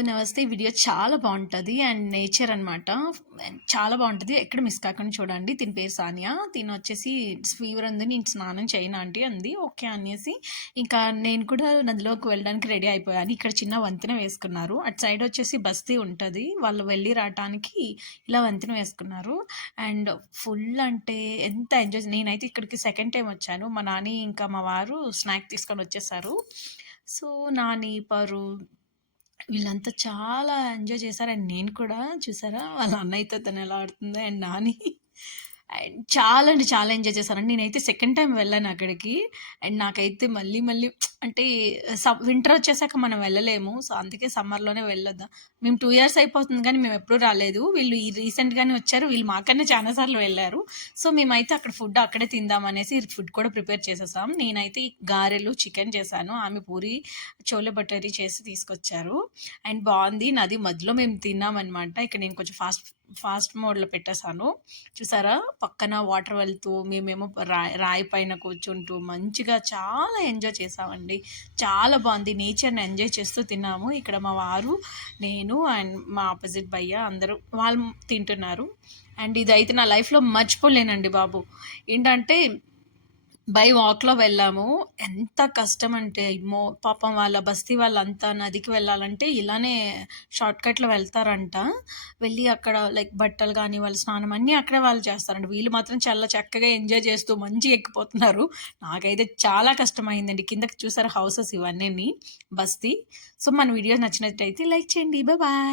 నమస్తే. ఈ వీడియో చాలా బావుంటది. అండ్ నేచర్ అనమాట. చాలా బావుంటది. ఎక్కడ మిస్ కాకుండా చూడండి. తిన పేరు సానియా. తినొచ్చేసి ఫీవర్ ఉంది. నేను స్నానం చేయను ఆంటీ అంది. ఓకే అనేసి ఇంకా నేను కూడా నదిలోకి వెళ్ళడానికి రెడీ అయిపోయాను. ఇక్కడ చిన్న వంతెన వేసుకున్నారు. అటు సైడ్ వచ్చేసి బస్తీ ఉంటది. వాళ్ళు వెళ్ళి రావటానికి ఇలా వంతెన వేసుకున్నారు. అండ్ ఫుల్ అంటే ఎంత ఎంజాయ్ నేనైతే ఇక్కడికి సెకండ్ టైమ్ వచ్చాను. మా నాని ఇంకా మా వారు స్నాక్ తీసుకొని వచ్చేసారు. సో, నాని, పరు వీళ్ళంతా చాలా ఎంజాయ్ చేశారు. అండ్ నేను కూడా చూసారా వాళ్ళ అన్నయ్యతో తను ఎలా ఆడుతుందో అండ్ నాని అండ్ చాలా అంటే చాలా ఎంజాయ్ చేశానండి. నేనైతే సెకండ్ టైమ్ వెళ్ళాను అక్కడికి. అండ్ నాకైతే మళ్ళీ మళ్ళీ అంటే వింటర్ వచ్చేసాక మనం వెళ్ళలేము. సో, అందుకే సమ్మర్‌లోనే వెళ్ళొద్దాం. మేము 2 ఇయర్స్ అయిపోతుంది కానీ మేమెప్పుడూ రాలేదు. వీళ్ళు ఈ రీసెంట్‌గానే వచ్చారు. వీళ్ళు మాకన్నా చాలా సార్లు వెళ్లారు. సో, మేమైతే అక్కడ ఫుడ్ అక్కడే తిందామనేసి ఫుడ్ కూడా ప్రిపేర్ చేసేసాం. నేనైతే ఈ గారెలు, చికెన్ చేశాను. ఆమె పూరి, చోలే భటూరీ చేసి తీసుకొచ్చారు. అండ్ బావుంది. నది మధ్యలో మేము తిన్నామనమాట. ఇక్కడ నేను కొంచెం ఫాస్ట్ మోడ్‌లో పెట్టేసాను. చూసారా? పక్కన వాటర్ వెళ్తూ మేమేమో రాయి పైన కూర్చుంటూ మంచిగా చాలా ఎంజాయ్ చేసామండి. చాలా బావుంది. నేచర్‌ని ఎంజాయ్ చేస్తూ తిన్నాము. ఇక్కడ మా వారు, నేను అండ్ మా అపోజిట్ భయ్య అందరూ వాళ్ళు తింటున్నారు. అండ్ ఇదైతే నా లైఫ్‌లో మర్చిపోలేనండి బాబు. ఏంటంటే బై వాక్‌లో వెళ్ళాము. ఎంత కష్టమంటే అమ్మో! పాపం వాళ్ళ బస్తీ వాళ్ళంతా నదికి వెళ్ళాలంటే ఇలానే షార్ట్‌కట్‌లో వెళ్తారంట. వెళ్ళి అక్కడ లైక్ బట్టలు గానీ, వాళ్ళ స్నానం అన్నీ అక్కడే వాళ్ళు చేస్తారంట. వీళ్ళు మాత్రం చాలా చక్కగా ఎంజాయ్ చేస్తూ మంచిగా ఎక్కిపోతున్నారు. నాకైతే చాలా కష్టమైందండి. కిందకి చూసారా హౌసెస్ ఇవన్నీని బస్తీ. సో, మన వీడియో నచ్చినట్టయితే లైక్ చేయండి. బాయ్.